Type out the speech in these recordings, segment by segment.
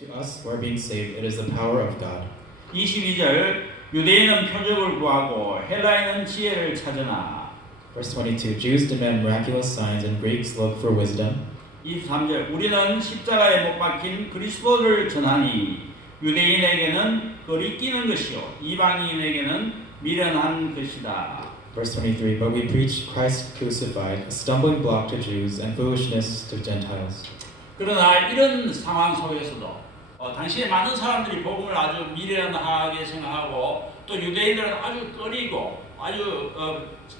To us who are being saved, it is the power of God. 22절 유대인은 표적을 구하고 헬라인은 지혜를 찾으나. Verse 22, Jews demand miraculous signs and Greeks look for wisdom. 23절 우리는 십자가에 못 박힌 그리스도를 전하니 유대인에게는 거리 끼는 것이요 이방인에게는 미련한 것이다. Verse 23, but we preach Christ crucified, a stumbling block to Jews and foolishness to Gentiles. 그러나 이런 상황 속에서도 당시에 많은 사람들이 복음을 아주 미련하게 생각하고 또 유대인들은 아주 꺼리고 아주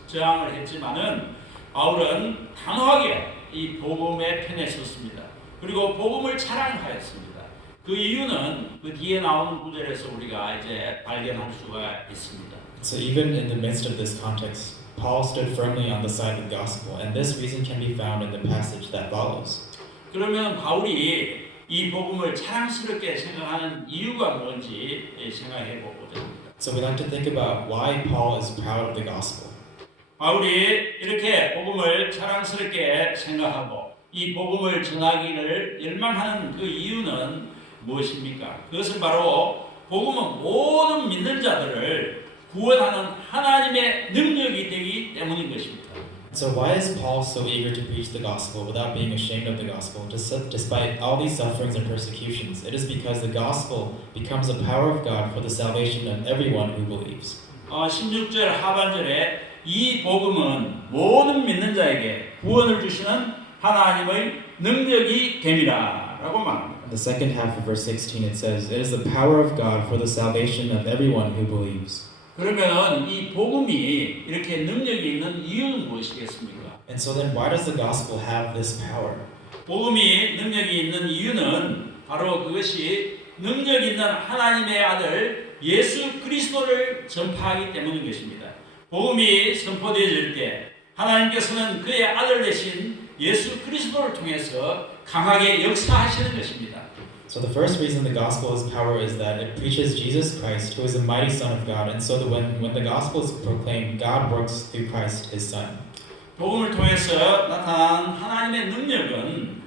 저항을 했지만은 바울은 단호하게 이 복음의 편에 섰습니다. 그리고 복음을 자랑하였습니다. 그 이유는 그 뒤에 나오는 구절에서 우리가 이제 발견할 수가 있습니다. So even in the midst of this context, Paul stood firmly on the side of the gospel, and this reason can be found in the passage that follows. 그러면 바울이 이 복음을 자랑스럽게 생각하는 이유가 뭔지 생각해 보고자 합니다. So we like to think about why Paul is proud of the gospel. 바울이 이렇게 복음을 자랑스럽게 생각하고 이 복음을 전하기를 열망하는 그 이유는 무엇입니까? 그것은 바로 복음은 모든 믿는 자들을 구원하는 하나님의 능력이 되기 때문인 것입니다. So why is Paul so eager to preach the gospel without being ashamed of the gospel, despite all these sufferings and persecutions? It is because the gospel becomes the power of God for the salvation of everyone who believes. 16절 하반절에 이 복음은 모든 믿는 자에게 구원을 주시는 하나님의 능력이 됨이라 라고 말합니다. In the second half of verse 16 it says, it is the power of God for the salvation of everyone who believes. 그러면 이 복음이 이렇게 능력이 있는 이유는 무엇이겠습니까? And so then why does the gospel have this power? 복음이 능력이 있는 이유는 바로 그것이 능력 있는 하나님의 아들 예수 그리스도를 전파하기 때문인 것입니다. 복음이 선포되어질 때 하나님께서는 그의 아들 되신 예수 그리스도를 통해서 강하게 역사하시는 것입니다. So the first reason the gospel has power is that it preaches Jesus Christ, who is the mighty Son of God, and so that when the gospel is proclaimed, God works through Christ, His Son. 복음을 통해서 나타난 하나님의 능력은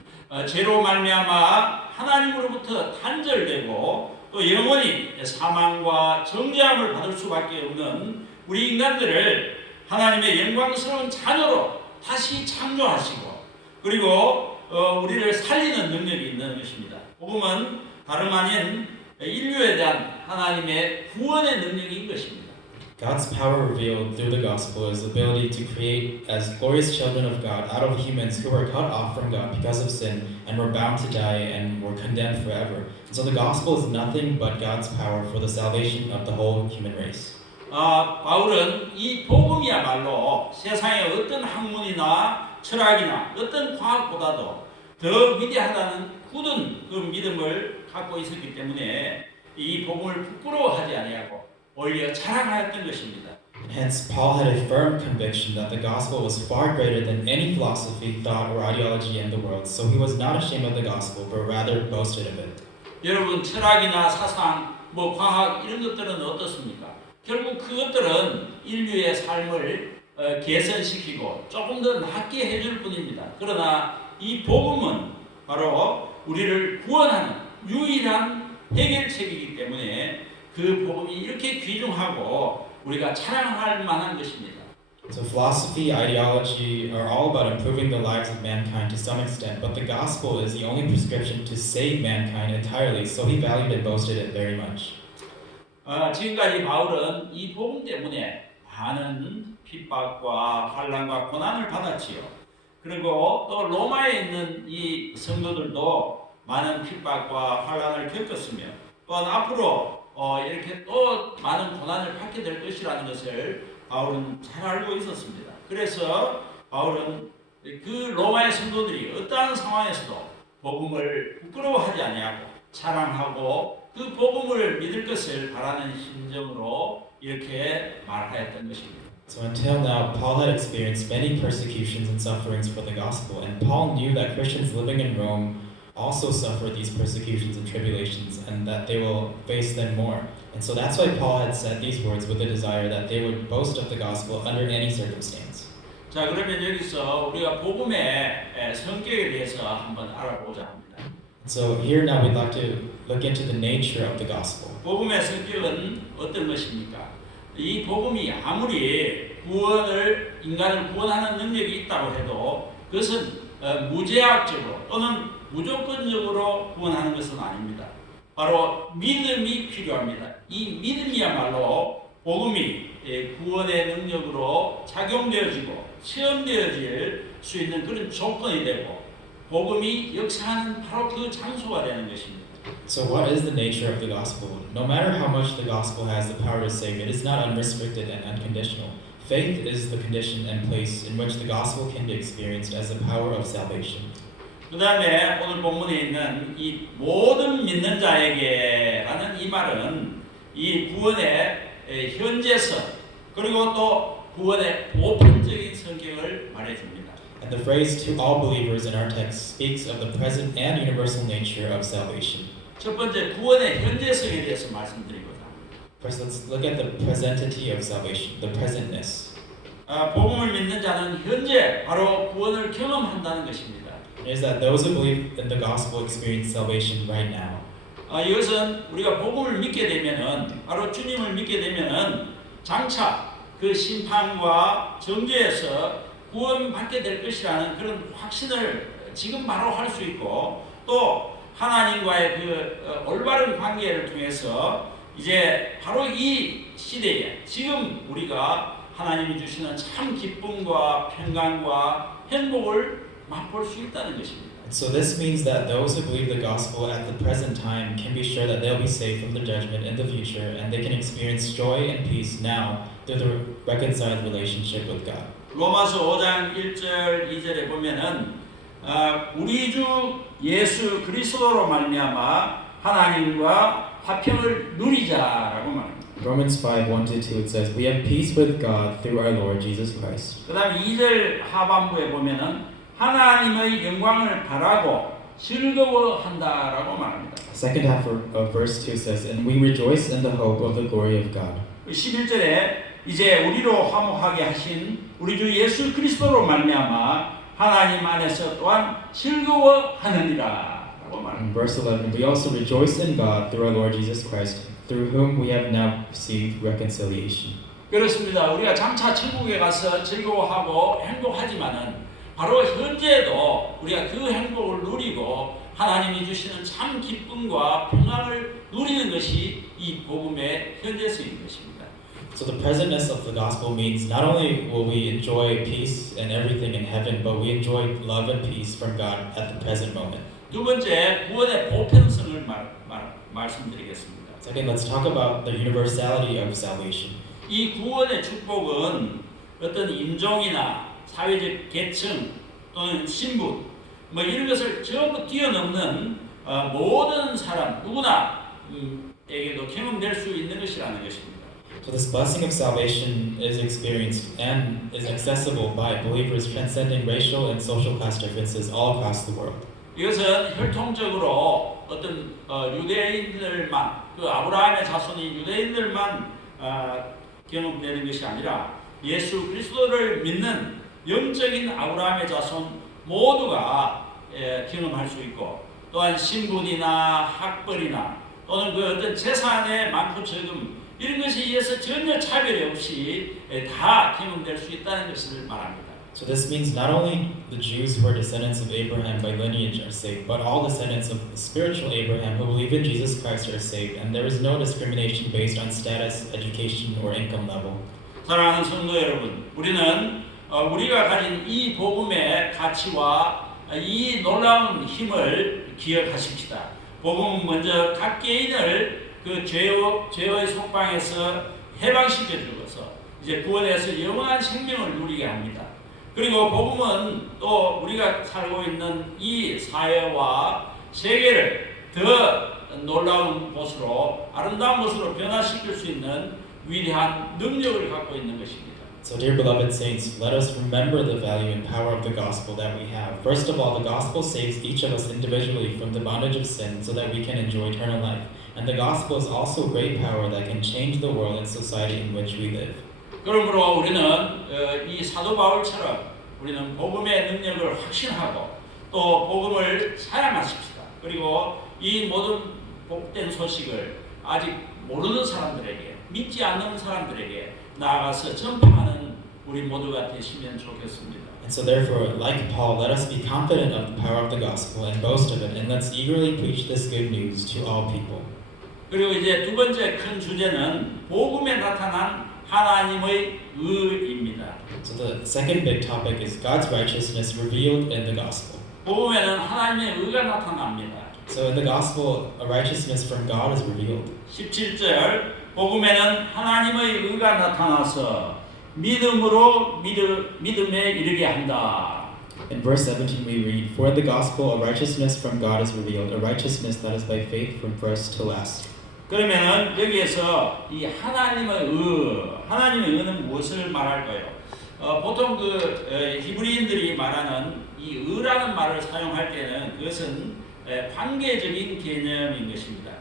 죄로 말미암아 하나님으로부터 단절되고 또 영원히 사망과 정죄함을 받을 수밖에 없는 우리 인간들을 하나님의 영광스러운 자녀로 다시 창조하시고 그리고 우리를 살리는 능력이 있는 것입니다. 복음은 다름 아닌 인류에 대한 하나님의 구원의 능력인 것입니다. God's power revealed through the gospel is the ability to create as glorious children of God out of humans who were cut off from God because of sin and were bound to die and were condemned forever. So the gospel is nothing but God's power for the salvation of the whole human race. 바울은 이 복음이야말로 세상의 어떤 학문이나 철학이나 어떤 과학보다도 더 위대하다는 굳은 그 믿음을 갖고 있었기 때문에 이 복음을 부끄러워하지 아니하고 오히려 자랑하였던 것입니다. Hence, Paul had a firm conviction that the gospel was far greater than any philosophy, thought, or ideology in the world. So he was not ashamed of the gospel, but rather boasted of it. 여러분 철학이나 사상, 과학 이런 것들은 어떻습니까? 결국 그것들은 인류의 삶을 개선시키고 조금 더 낫게 해줄 뿐입니다. 그러나 이 복음은 바로 우리를 구원하는 유일한 해결책이기 때문에 그 복음이 이렇게 귀중하고 우리가 자랑할 만한 것입니다. So philosophy, ideology are all about improving the lives of mankind to some extent, but the gospel is the only prescription to save mankind entirely, so he valued and boasted it very much. 지금까지 바울은 이 복음 때문에 많은 핍박과 환난과 고난을 받았지요. 그리고 또 로마에 있는 이 성도들도 많은 핍박과 환난을 겪었으며 또 앞으로 이렇게 또 많은 고난을 받게 될 것이라는 것을 바울은 잘 알고 있었습니다. 그래서 바울은 그 로마의 성도들이 어떠한 상황에서도 복음을 부끄러워하지 아니하고 자랑하고 그 복음을 믿을 것을 바라는 심정으로 이렇게 말하였던 것입니다. So until now, Paul had experienced many persecutions and sufferings for the gospel, and Paul knew that Christians living in Rome also suffer these persecutions and tribulations, and that they will face them more. And so that's why Paul had said these words with the desire that they would boast of the gospel under any circumstance. 자, 그러면 여기서 우리가 복음의 성격에 대해서 한번 알아보자 합니다. So here now we'd like to look into the nature of the gospel. 복음의 성격은 어떤 것입니까? 이 복음이 아무리 인간을 구원하는 능력이 있다고 해도 그것은 무제약적으로 또는 무조건적으로 구원하는 것은 아닙니다. 바로 믿음이 필요합니다. 이 믿음이야말로 복음이 구원의 능력으로 작용되어지고 체험되어질 수 있는 그런 조건이 되고 복음이 역사하는 바로 그 장소가 되는 것입니다. So what is the nature of the gospel? No matter how much the gospel has the power to save, it is not unrestricted and unconditional. Faith is the condition and place in which the gospel can be experienced as the power of salvation. 그 다음에 오늘 본문에 있는 이 모든 믿는 자에게라는 이 말은 이 구원의 현재성 그리고 또 구원의 보편적인 성격을 말해줍니다. And the phrase to all believers in our text speaks of the present and universal nature of salvation. 첫 번째 구원의 현재성에 대해서 말씀드리고자 합니다. First, let's look at the presentity of salvation, the presentness. 복음을 믿는 자는 현재 바로 구원을 경험한다는 것입니다. It is that those who believe in the gospel experience salvation right now. 이것은 우리가 복음을 믿게 되면은 바로 주님을 믿게 되면은 장차 그 심판과 정죄에서 구원받게 될 것이라는 그런 확신을 지금 바로 할 수 있고 또 하나님과의 그 올바른 관계를 통해서 이제 바로 이 시대에 지금 우리가 하나님이 주시는 참 기쁨과 평강과 행복을 맛볼 수 있다는 것입니다. So this means that those who believe the gospel at the present time can be sure that they'll be saved from the judgment in the future and they can experience joy and peace now through the reconciled relationship with God. 로마서 5장 1절 2절에 보면은 우리 주 예수 그리스도로 말미암아 하나님과 화평을 누리자라고 말합니다. Romans 5:1-2 it says, "We have peace with God through our Lord Jesus Christ." 그다음 2절 하반부에 보면은 하나님의 영광을 바라고 즐거워한다라고 말합니다. Second half of verse 2 says, "And we rejoice in the hope of the glory of God." 11절에 이제 우리로 화목하게 하신 우리 주 예수 그리스도로 말미암아 하나님 안에서 또한 즐거워하느니라라고 말합니다. In verse 11, "We also rejoice in God through our Lord Jesus Christ, through whom we have now received reconciliation." 그렇습니다. 우리가 장차 천국에 가서 즐거워하고 행복하지만은 바로 현재에도 우리가 그 행복을 누리고 하나님이 주시는 참 기쁨과 평안을 누리는 것이 이 복음의 현재성인 것입니다. So the presentness of the gospel means not only will we enjoy peace and everything in heaven, but we enjoy love and peace from God at the present moment. 두 번째 구원의 보편성을 말씀드리겠습니다. Second, let's talk about the universality of salvation. 이 구원의 축복은 어떤 인종이나 사회적 계층 또는 신분 뭐 이런 것을 전부 뛰어넘는 모든 사람 누구나에게도 경험될 수 있는 것이라는 것입니다. So this blessing of salvation is experienced and is accessible by believers transcending racial and social class differences all across the world. 이것은 혈통적으로 어떤 유대인들만 그 아브라함의 자손이 유대인들만 경험되는 것이 아니라 예수 그리스도를 믿는 영적인 아브라함의 자손 모두가 경험할 수 있고 또한 신분이나 학벌이나 또는 그 어떤 재산의 많고 적음 이런 것에 의해서 전혀 차별이 없이 다 경험될 수 있다는 것을 말합니다. So this means not only the Jews who are descendants of Abraham by lineage are saved, but all descendants of the spiritual Abraham who believe in Jesus Christ are saved, and there is no discrimination based on status, education, or income level. 사랑하는 성도 여러분, 우리는 우리가 가진 이 복음의 가치와 이 놀라운 힘을 기억하십시다. 복음은 먼저 각 개인을 그 죄의 속방에서 해방시켜 주어서 이제 구원해서 영원한 생명을 누리게 합니다. 그리고 복음은 또 우리가 살고 있는 이 사회와 세계를 더 놀라운 곳으로 아름다운 곳으로 변화시킬 수 있는 위대한 능력을 갖고 있는 것입니다. So dear beloved saints, let us remember the value and power of the gospel that we have. First of all, the gospel saves each of us individually from the bondage of sin so that we can enjoy eternal life. And the gospel is also great power that can change the world and society in which we live. 그러므로 우리는 이 사도 바울처럼 우리는 복음의 능력을 확신하고 또 복음을 사랑하십시다. 그리고 이 모든 복된 소식을 아직 모르는 사람들에게, 믿지 않는 사람들에게 나아가서 전파하는 우리 모두가 되시면 좋겠습니다. And so therefore, like Paul, let us be confident of the power of the gospel and boast of it, and let's eagerly preach this good news to all people. 그리고 이제 두 번째 큰 주제는 복음에 나타난 하나님의 의입니다. So the second big topic is God's righteousness revealed in the gospel. 복음에는 하나님의 의가 나타납니다. So in the gospel, a righteousness from God is revealed. 17절 복음에는 하나님의 의가 나타나서 믿음으로 믿음에 이르게 한다. In verse 17 we read, For in the gospel a righteousness from God is revealed, a righteousness that is by faith from first to last. 그러면은 여기에서 이 하나님의 의는 무엇을 말할까요? 보통 히브리인들이 말하는 이 의라는 말을 사용할 때는 그것은 관계적인 개념인 것입니다.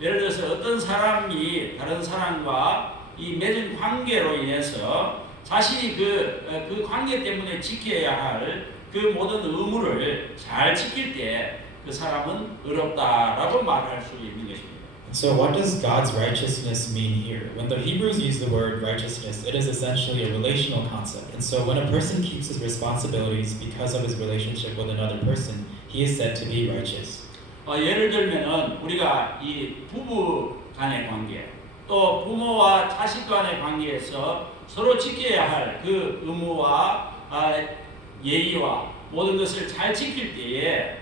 예를 들어서 어떤 사람이 다른 사람과 이 맺은 관계로 인해서 자신이 그 관계 때문에 지켜야 할 그 모든 의무를 잘 지킬 때 그 사람은 의롭다라고 말할 수 있는 것입니다. So what does God's righteousness mean here? When the Hebrews use the word righteousness, it is essentially a relational concept. And so when a person keeps his responsibilities because of his relationship with another person, he is said to be righteous. 예를 들면은 우리가 이 부부 간의 관계, 또 부모와 자식 간의 관계에서 서로 지켜야 할 그 의무와 예의와 모든 것을 잘 지킬 때에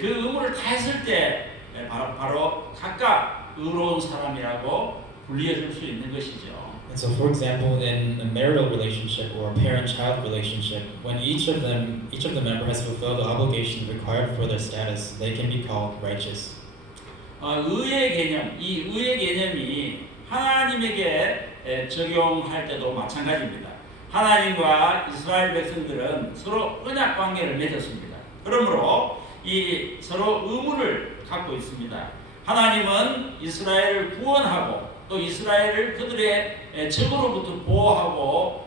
그 의무를 다 했을 때 바로 각각 의로운 사람이라고 불리해줄 수 있는 것이죠. And so for example, in a marital relationship or a parent-child relationship, when each of the member has fulfilled the obligation required for their status, they can be called righteous. 의의 개념, 이 의의 개념이 하나님에게 적용할 때도 마찬가지입니다. 하나님과 이스라엘 백성들은 서로 언약 관계를 맺었습니다. 그러므로 이 서로 의무를 갖고 있습니다. 하나님은 이스라엘을 구원하고 또 이스라엘을 그들의 적으로부터 보호하고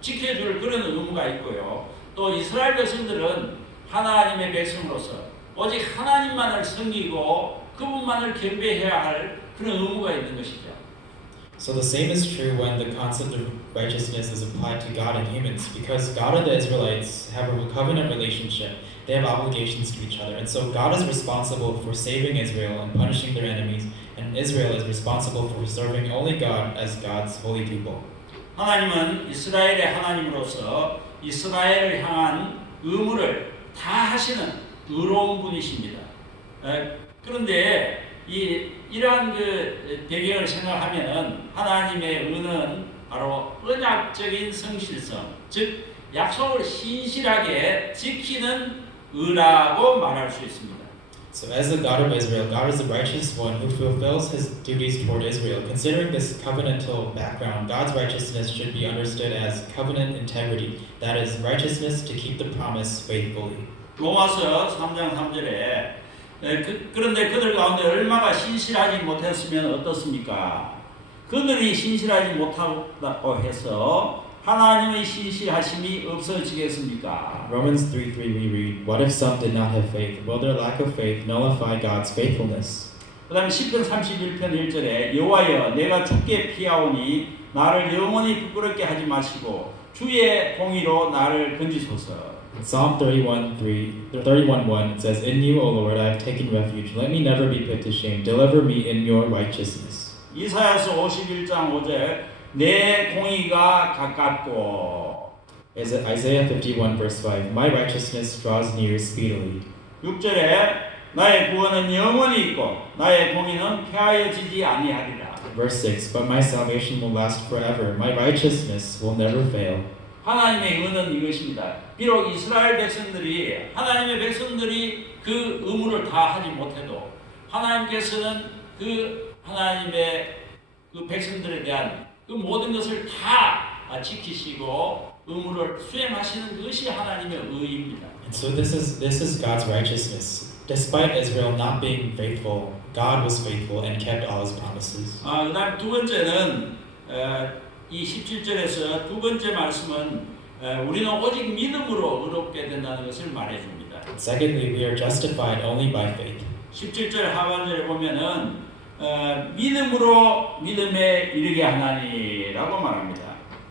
지켜줄 그런 의무가 있고요. 또 이스라엘 백성들은 하나님의 백성으로서 오직 하나님만을 섬기고 그분만을 경배해야 할 그런 의무가 있는 것이죠. So the same is true when the concept of righteousness is applied to God and humans, because God and the Israelites have a covenant relationship. They have obligations to each other, and so God is responsible for saving Israel and punishing their enemies, and Israel is responsible for serving only God as God's holy people. 하나님은 이스라엘의 하나님으로서 이스라엘을 향한 의무를 다 하시는 의로운 분이십니다. 그런데 이러한 배경을 생각하면 하나님의 의는 바로 언약적인 성실성, 즉 약속을 신실하게 지키는 의라고 말할 수 있습니다. So as the God of Israel, God is the righteous one who fulfills his duties toward Israel. Considering this covenantal background, God's righteousness should be understood as covenant integrity, that is, righteousness to keep the promise faithfully. 로마서 3장 3절에 그런데 그들 가운데 얼마가 신실하지 못했으면 어떻습니까? 그들이 신실하지 못하다고 해서 하나님의 신실하심이 없어지겠습니까? Romans 3:3 we read, What if some did not have faith? Will their lack of faith nullify God's faithfulness? 그 다음에 10편 31편 1절에 여호와여 내가 주께 피하오니 나를 영원히 부끄럽게 하지 마시고 주의 공의로 나를 건지소서. Psalm 31:1 it says, In you, O Lord, I have taken refuge. Let me never be put to shame. Deliver me in your righteousness. 이사야서 51장 5절 내 공의가 가깝고. Isaiah 51 verse 5 My righteousness draws near speedily. 6절에 나의 구원은 영원히 있고 나의 공의는 폐하여지지 아니하리라. Verse 6 But my salvation will last forever. My righteousness will never fail. 하나님의 의는 이것입니다. 비록 이스라엘 백성들이 하나님의 백성들이 그 의무를 다 하지 못해도 하나님께서는 그 하나님의 그 백성들에 대한 그 모든 것을 다 지키시고 의무를 수행하시는 것이 하나님의 의입니다. And so this is God's righteousness. Despite Israel not being faithful, God was faithful and kept all His promises. 그다음 두 번째는 이 17절에서 두 번째 말씀은 우리는 오직 믿음으로 의롭게 된다는 것을 말해줍니다. Secondly, we are justified only by faith. 17절 하반절에 보면은 믿음으로 믿음에 이르게 하나니라고 말합니다.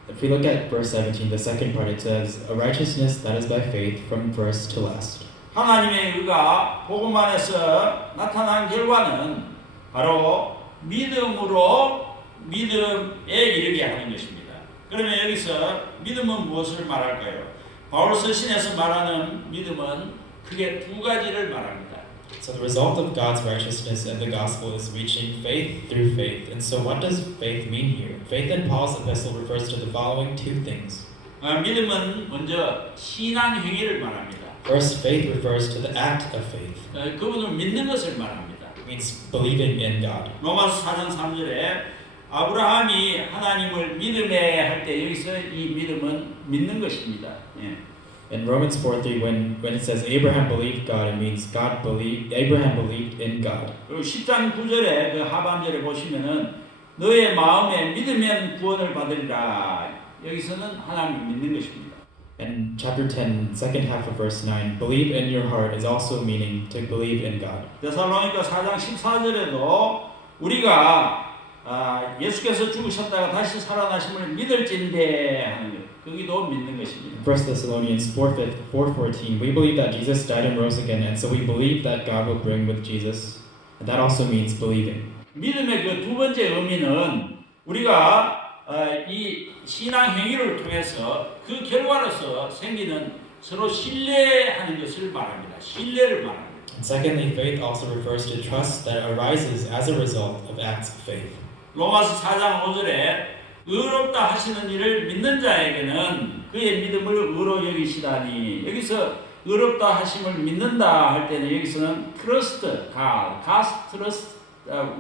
If we look at verse 17, the second part, it says, a righteousness that is by faith from first to last. 하나님의 의가 복음 안에서 나타난 결과는 바로 믿음으로 믿음에 이르게 하는 것입니다. 그러면 여기서 믿음은 무엇을 말할까요? 바울 서신에서 말하는 믿음은 크게 두 가지를 말합니다. So the result of God's righteousness in the gospel is reaching faith through faith. And so what does faith mean here? Faith in Paul's epistle refers to the following two things. 믿음은 먼저 신앙 행위를 말합니다. First, faith refers to the act of faith. 그분을 믿는 것을 말합니다. It means believing in God. 로마서 4장 3절에 아브라함이 하나님을 믿음에 할 때 여기서 이 믿음은 믿는 것입니다. 예. In Romans 4:3, when it says Abraham believed God, it means Abraham believed in God. 그리고 10장 9절에 그 하반절에 보시면은 너의 마음에 믿으면 구원을 받으리라. 여기서는 하나님을 믿는 것입니다. And chapter 10, second half of verse 9, believe in your heart is also meaning to believe in God. 데살로니가 4장 14절에도 우리가 예수께서 죽으셨다가 다시 살아나심을 믿을진대 하는 것. 거기도 믿는 것입니다. 1 Thessalonians 4:14, we believe that Jesus died and rose again, and so we believe that God will bring with Jesus. And that also means believing. 믿음의 그 두 번째 의미는 우리가 이 신앙 행위를 통해서 그 결과로서 생기는 서로 신뢰하는 것을 말합니다. 신뢰를 말합니다. And secondly, faith also refers to trust that arises as a result of acts of faith. 로마서 4장 5절에 의롭다 하시는 이를 믿는 자에게는 그의 믿음을 의로 여기시다니. 여기서 의롭다 하심을 믿는다 할 때는 여기서는 trust God, God trust,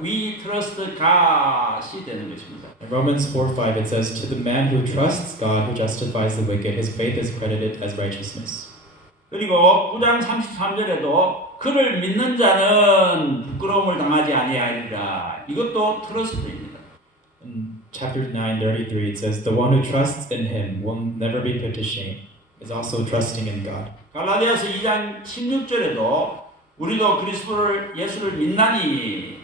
we trust God이 되는 것입니다. In Romans 4:5 it says, to the man who trusts God who justifies the wicked, his faith is credited as righteousness. 그리고 9장 33절에도 그를 믿는 자는 부끄러움을 당하지 아니하리라. 이것도 trust입니다. In chapter 9:33 it says, the one who trusts in him will never be put to shame, is also trusting in God. 갈라디아서 2장 16절에도 우리도 그리스도를 예수를 믿나니.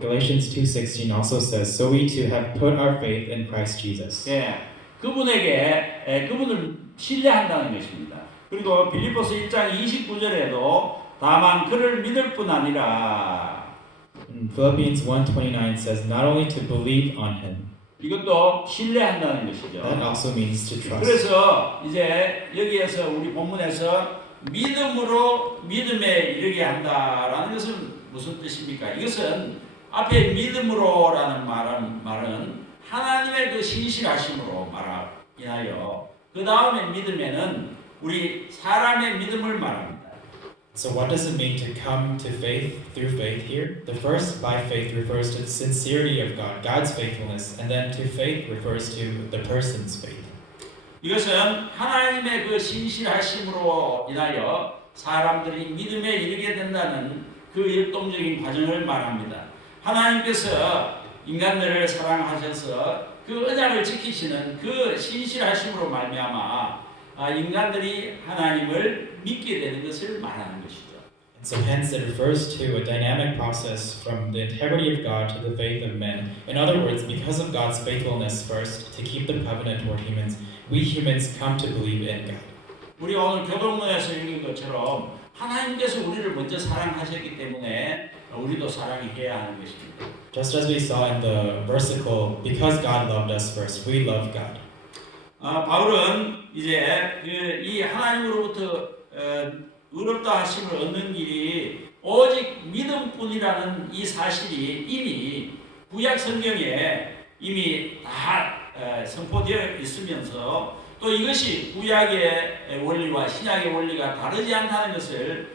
Galatians 2:16 also says, so we too have put our faith in Christ Jesus. 예, 그분을 신뢰한다는 것입니다. 그리고 빌립보서 1장 29절에도 다만 그를 믿을 뿐 아니라. In Philippians 1:29 says, not only to believe on him. 이것도 신뢰한다는 것이죠. That also means to trust. 그래서 이제 여기에서 우리 본문에서 믿음으로 믿음에 이르게 한다라는 것은 무슨 뜻입니까? 이것은 앞에 믿음으로라는 말은 하나님의 그 신실하심으로 말하여 그 다음에 믿음에는 우리 사람의 믿음을 말합니다. So what does it mean to come to faith through faith here? The first, by faith, refers to the sincerity of God, God's faithfulness, and then to faith refers to the person's faith. 이것은 하나님의 그 신실하심으로 인하여 사람들이 믿음에 이르게 된다는 그 역동적인 과정을 말합니다. 하나님께서 인간들을 사랑하셔서 그 언약을 지키시는 그 신실하심으로 말미암아 인간들이 하나님을 믿게 되는 것을 말하는 것이죠. And so hence it refers to a dynamic process from the integrity of God to the faith of men. In other words, because of God's faithfulness first to keep the covenant toward humans, we humans come to believe in God. 우리 오늘 교동문에서 읽은 것처럼 하나님께서 우리를 먼저 사랑하셨기 때문에 우리도 사랑해야 하는 것입니다. Just as we saw in the versicle, because God loved us first, we love God. 바울은 이제 이 하나님으로부터 의롭다 하심을 얻는 길이 오직 믿음뿐이라는 이 사실이 이미 구약 성경에 이미 다 선포되어 있으면서 또 이것이 구약의 원리와 신약의 원리가 다르지 않다는 것을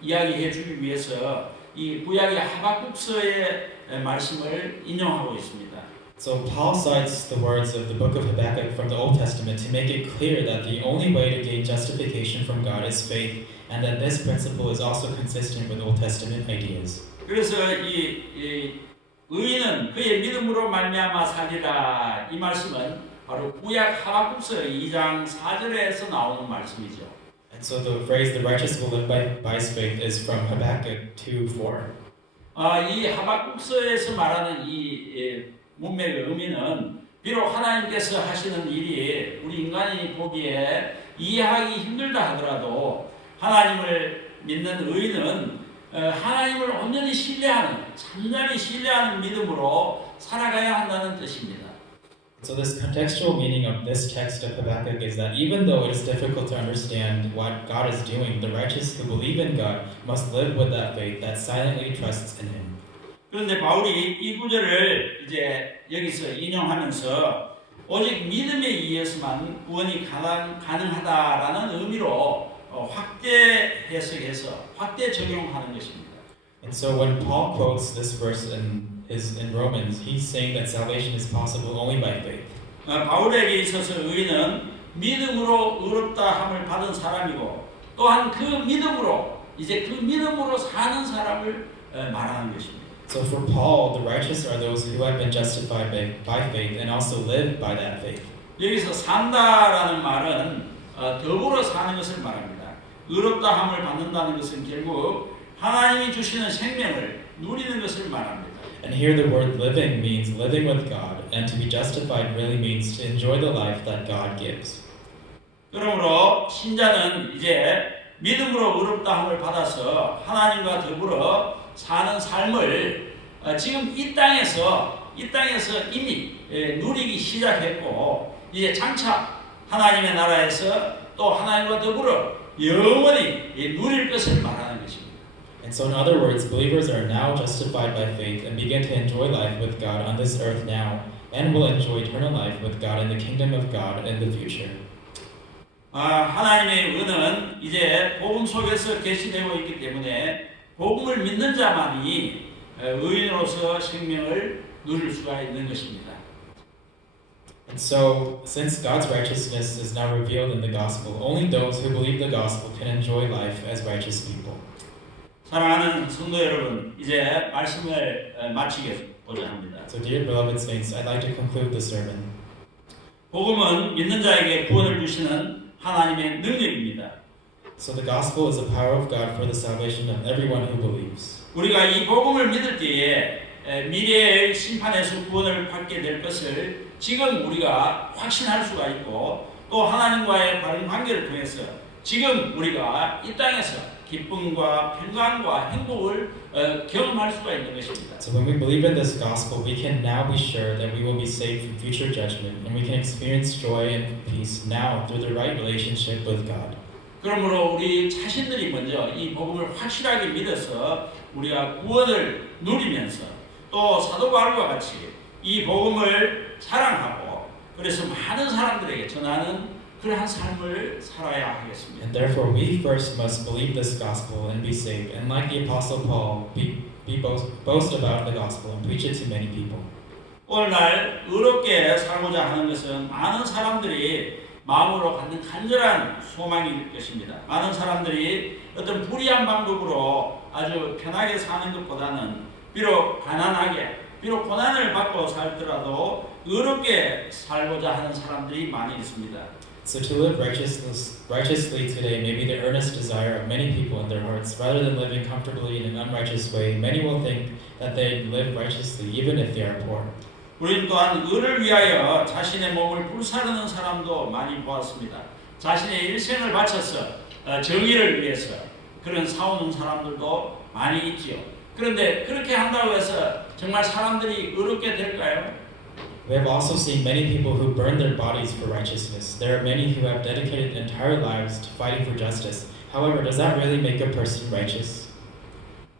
이야기해 주기 위해서 이 구약의 하박국서의 말씀을 인용하고 있습니다. So Paul cites the words of the book of Habakkuk from the Old Testament to make it clear that the only way to gain justification from God is faith, and that this principle is also consistent with Old Testament ideas. 그래서 이 의인은 그의 믿음으로 말미암아 살리라 이 말씀은 바로 구약 하박국서 2장 4절에서 나오는 말씀이죠. And so the phrase "the righteous will live by his faith" is from Habakkuk 2:4. 이 하박국서에서 말하는 이 문맥의 의미는 비록 하나님께서 하시는 일이 우리 인간이 보기에 이해하기 힘들다 하더라도 하나님을 믿는 의인은 하나님을 온전히 신뢰하는, 참담히 신뢰하는 믿음으로 살아가야 한다는 뜻입니다. So this contextual meaning of this text of Habakkuk is that even though it is difficult to understand what God is doing, the righteous who believe in God must live with that faith that silently trusts in Him. 그런데 바울이 이 구절을 이제 여기서 인용하면서 오직 믿음에 의해서만 구원이 가능하다라는 의미로 확대 해석해서 확대 적용하는 것입니다. And so when Paul quotes this verse in Romans, he's saying that salvation is possible only by faith. 바울에게 있어서 의인은 믿음으로 의롭다함을 받은 사람이고 또한 그 믿음으로 사는 사람을 말하는 것입니다. So for Paul, the righteous are those who have been justified by faith and also live by that faith. 여기서 산다라는 말은 더불어 사는 것을 말합니다. 의롭다함을 받는다는 것은 결국 하나님이 주시는 생명을 누리는 것을 말합니다. And here the word living means living with God, and to be justified really means to enjoy the life that God gives. 그러므로 신자는 이제 믿음으로 의롭다함을 받아서 하나님과 더불어 사는 삶을 지금 이 땅에서 이미 누리기 시작했고 이제 장차 하나님의 나라에서 또 하나님과 더불어 영원히 누릴 것을 말하는 것입니다. And so in other words, believers are now justified by faith and begin to enjoy life with God on this earth now, and will enjoy eternal life with God in the kingdom of God in the future. 하나님의 은은 이제 복음 속에서 계시되고 있기 때문에 복음을 믿는 자만이 의인으로서 생명을 누릴 수가 있는 것입니다. And so, since God's righteousness is now revealed in the gospel, only those who believe the gospel can enjoy life as righteous people. 사랑하는 성도 여러분, 이제 말씀을 마치고자 합니다. So, dear beloved saints, I'd like to conclude the sermon. 복음은 믿는 자에게 구원을 주시는 하나님의 능력입니다. So the gospel is the power of God for the salvation of everyone who believes. 우리가 이 복음을 믿을 때에 미래의 심판에서 구원을 받게 될 것을 지금 우리가 확신할 수가 있고 또 하나님과의 바른 관계를 통해서 지금 우리가 이 땅에서 기쁨과 평강과 행복을 경험할 수가 있는 것입니다. So when we believe in this gospel, we can now be sure that we will be saved from future judgment, and we can experience joy and peace now through the right relationship with God. 그러므로 우리 자신들이 먼저 이 복음을 확실하게 믿어서 우리가 구원을 누리면서 또 사도 바울과 같이 이 복음을 사랑하고 그래서 많은 사람들에게 전하는 그러한 삶을 살아야 하겠습니다. And therefore, we first must believe this gospel and be saved, and like the Apostle Paul, boast about the gospel and preach it to many people. 오늘날 의롭게 살고자 하는 것은 많은 사람들이 마음으로 갖는 간절한 소망일 것입니다. 많은 사람들이 어떤 불의한 방법으로 아주 편하게 사는 것보다는 비록 가난하게, 비록 고난을 받고 살더라도 의롭게 살고자 하는 사람들이 많이 있습니다. So to live righteously today may be the earnest desire of many people in their hearts. Rather than living comfortably in an unrighteous way, many will think that they live righteously even if they are poor. 우리는 또한 의를 위하여 자신의 몸을 불사르는 사람도 많이 보았습니다. 자신의 일생을 바쳐서 정의를 위해서 그런 싸우는 사람들도 많이 있지요. 그런데 그렇게 한다고 해서 정말 사람들이 의롭게 될까요? We have also seen many people who burn their bodies for righteousness. There are many who have dedicated entire lives to fighting for justice. However, does that really make a person righteous?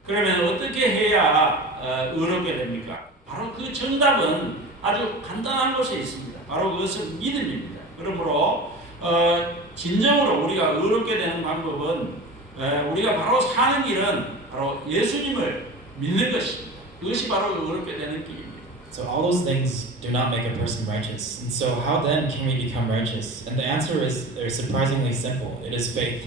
그러면 어떻게 해야 의롭게 됩니까? 바로 그 정답은 아주 간단한 곳에 있습니다. 바로 그것은 믿음입니다. 그러므로 진정으로 우리가 의롭게 되는 방법은 우리가 바로 사는 길은 바로 예수님을 믿는 것입니다. 그것이 바로 의롭게 되는 길입니다. So all those things do not make a person righteous. And so how then can we become righteous? And the answer is surprisingly simple. It is faith.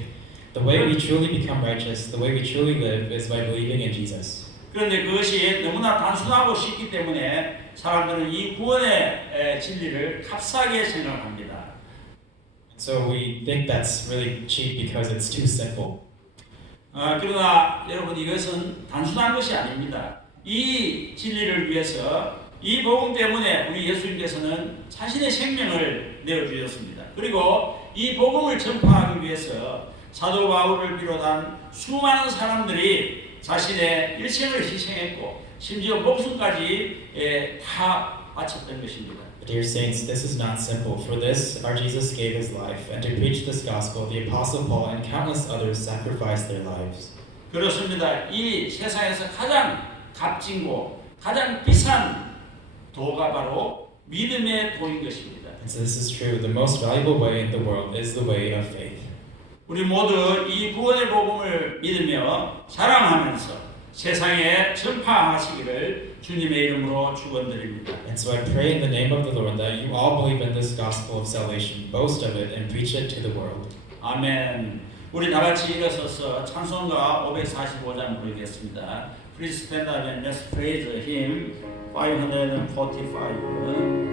The way we truly become righteous, the way we truly live, is by believing in Jesus. 그런데 그것이 너무나 단순하고 쉽기 때문에 사람들은 이 구원의 진리를 값싸게 생각합니다. So we think that's really cheap because it's too simple. 그러나 여러분 이것은 단순한 것이 아닙니다. 이 진리를 위해서 이 복음 때문에 우리 예수님께서는 자신의 생명을 내어주셨습니다. 그리고 이 복음을 전파하기 위해서 사도 바울을 비롯한 수많은 사람들이 자신의 일생을 희생했고 심지어 목숨까지 다 바쳤던 것입니다. Dear saints, this is not simple. For this, our Jesus gave his life, and to preach this gospel, the Apostle Paul and countless others sacrificed their lives. 그렇습니다. 이 세상에서 가장 값진고 가장 비싼 도가 바로 믿음의 도인 것입니다. And so this is true. The most valuable way in the world is the way of faith. 우리 모두 이 구원의 복음을 믿으며 사랑하면서 세상에 전파하시기를 주님의 이름으로 축원드립니다. And so I pray in the name of the Lord that you all believe in this gospel of salvation, boast of it, and preach it to the world. 아멘. 우리 다 같이 일어서서 찬송가 545장 부르겠습니다. Please stand up and let's praise hymn 545.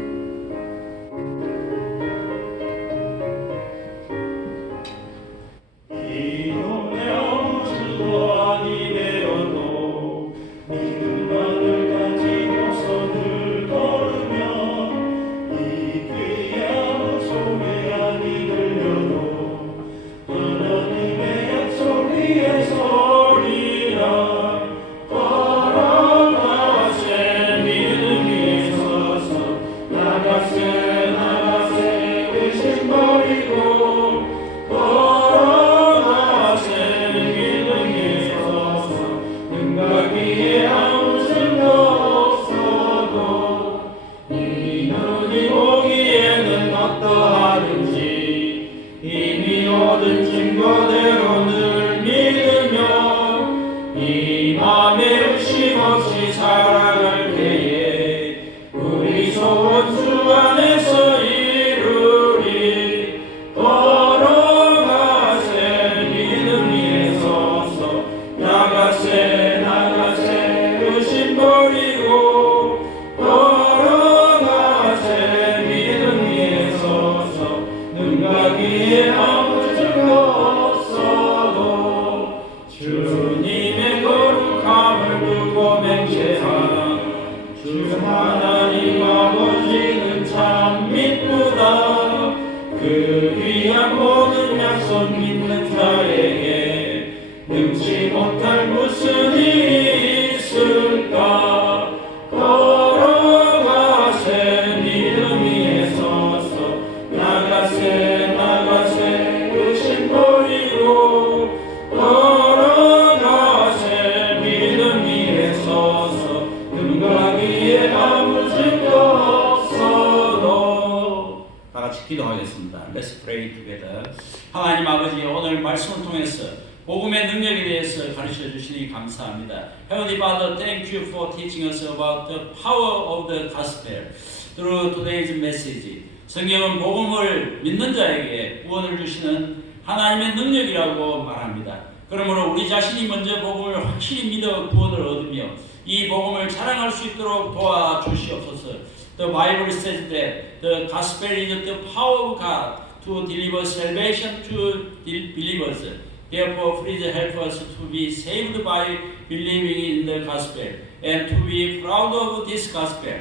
기도하겠습니다. Let's pray together. 하나님 아버지, 오늘 말씀을 통해서 복음의 능력에 대해서 가르쳐 주시니 감사합니다. Heavenly Father, thank you for teaching us about the power of the gospel through today's message. 성경은 복음을 믿는 자에게 구원을 주시는 하나님의 능력이라고 말합니다. 그러므로 우리 자신이 먼저 복음을 확실히 믿어 구원을 얻으며 이 복음을 자랑할 수 있도록 도와주시옵소서. The Bible says that the gospel is the power of God to deliver salvation to believers. Therefore, please help us to be saved by believing in the gospel and to be proud of this gospel.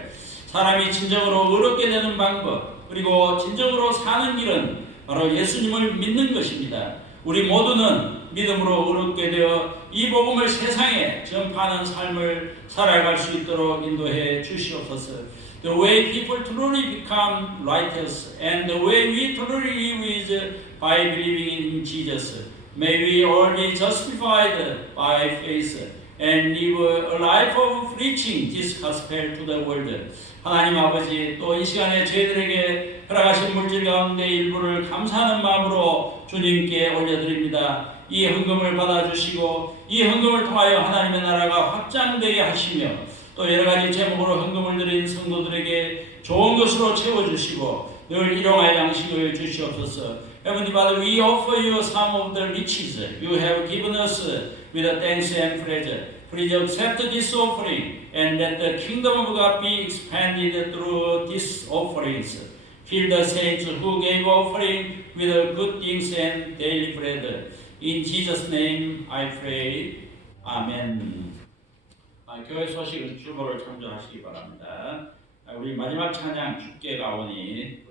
사람이 진정으로 의롭게 되는 방법 그리고 진정으로 사는 길은 바로 예수님을 믿는 것입니다. 우리 모두는 믿음으로 의롭게 되어 이 복음을 세상에 전파하는 삶을 살아갈 수 있도록 인도해 주시옵소서. The way people truly become righteous and the way we truly live is by believing in Jesus. May we all be justified by faith and live a life of preaching this gospel to the world. 하나님 아버지, 또 이 시간에 저희들에게 허락하신 물질 가운데 일부를 감사하는 마음으로 주님께 올려드립니다. 이 헌금을 받아주시고 이 헌금을 통하여 하나님의 나라가 확장되게 하시며 또 여러 가지 제목으로 헌금을 드린 성도들에게 좋은 것으로 채워주시고 늘 일용할 양식을 주시옵소서. Heavenly Father, we offer you some of the riches you have given us with thanks and praise. Please accept this offering and let the kingdom of God be expanded through these offerings. Fill the saints who gave offering with good things and daily bread. In Jesus' name I pray. 아멘. 교회 소식은 주보를 참조하시기 바랍니다. 우리 마지막 찬양 주께 가오니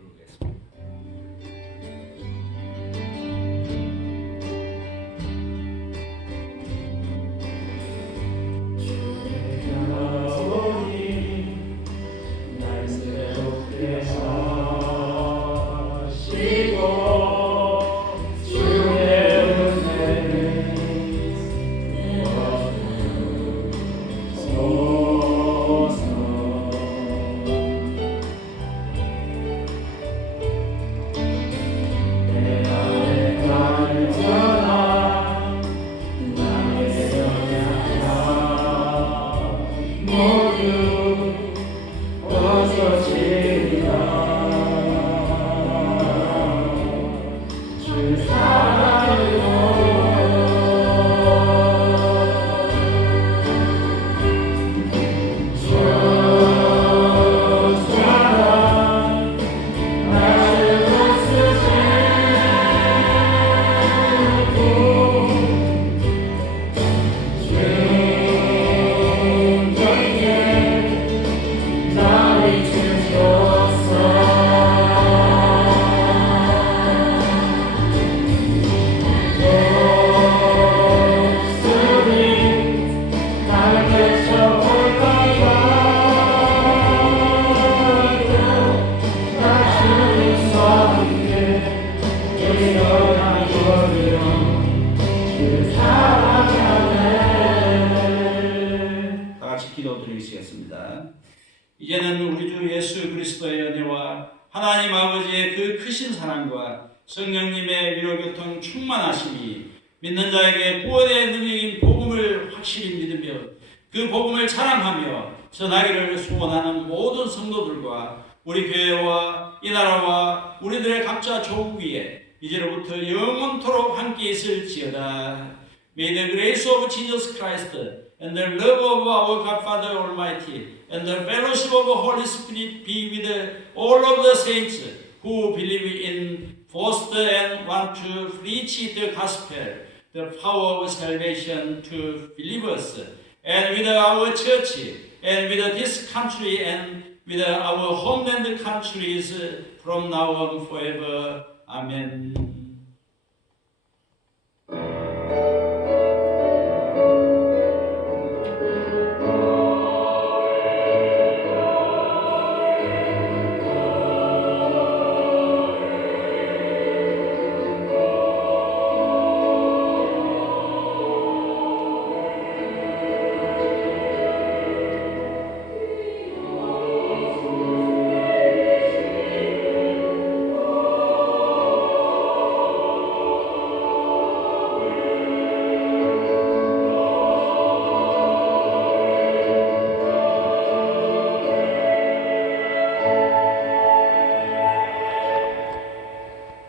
부르겠습니다. 이제는 우리 주 예수 그리스도의 은혜와 하나님 아버지의 그 크신 사랑과 성령님의 위로교통 충만하심이 믿는 자에게 구원의 능력인 복음을 확실히 믿으며 그 복음을 자랑하며 전하기를 소원하는 모든 성도들과 우리 교회와 이 나라와 우리들의 각자 조국 위에 이제로부터 영원토록 함께 있을지어다. May the grace of Jesus Christ and the love of our God Father Almighty and the fellowship of the Holy Spirit be with all of the saints who believe in, foster and want to preach the gospel, the power of salvation to believers, and with our church, and with this country, and with our homeland countries from now on forever. Amen.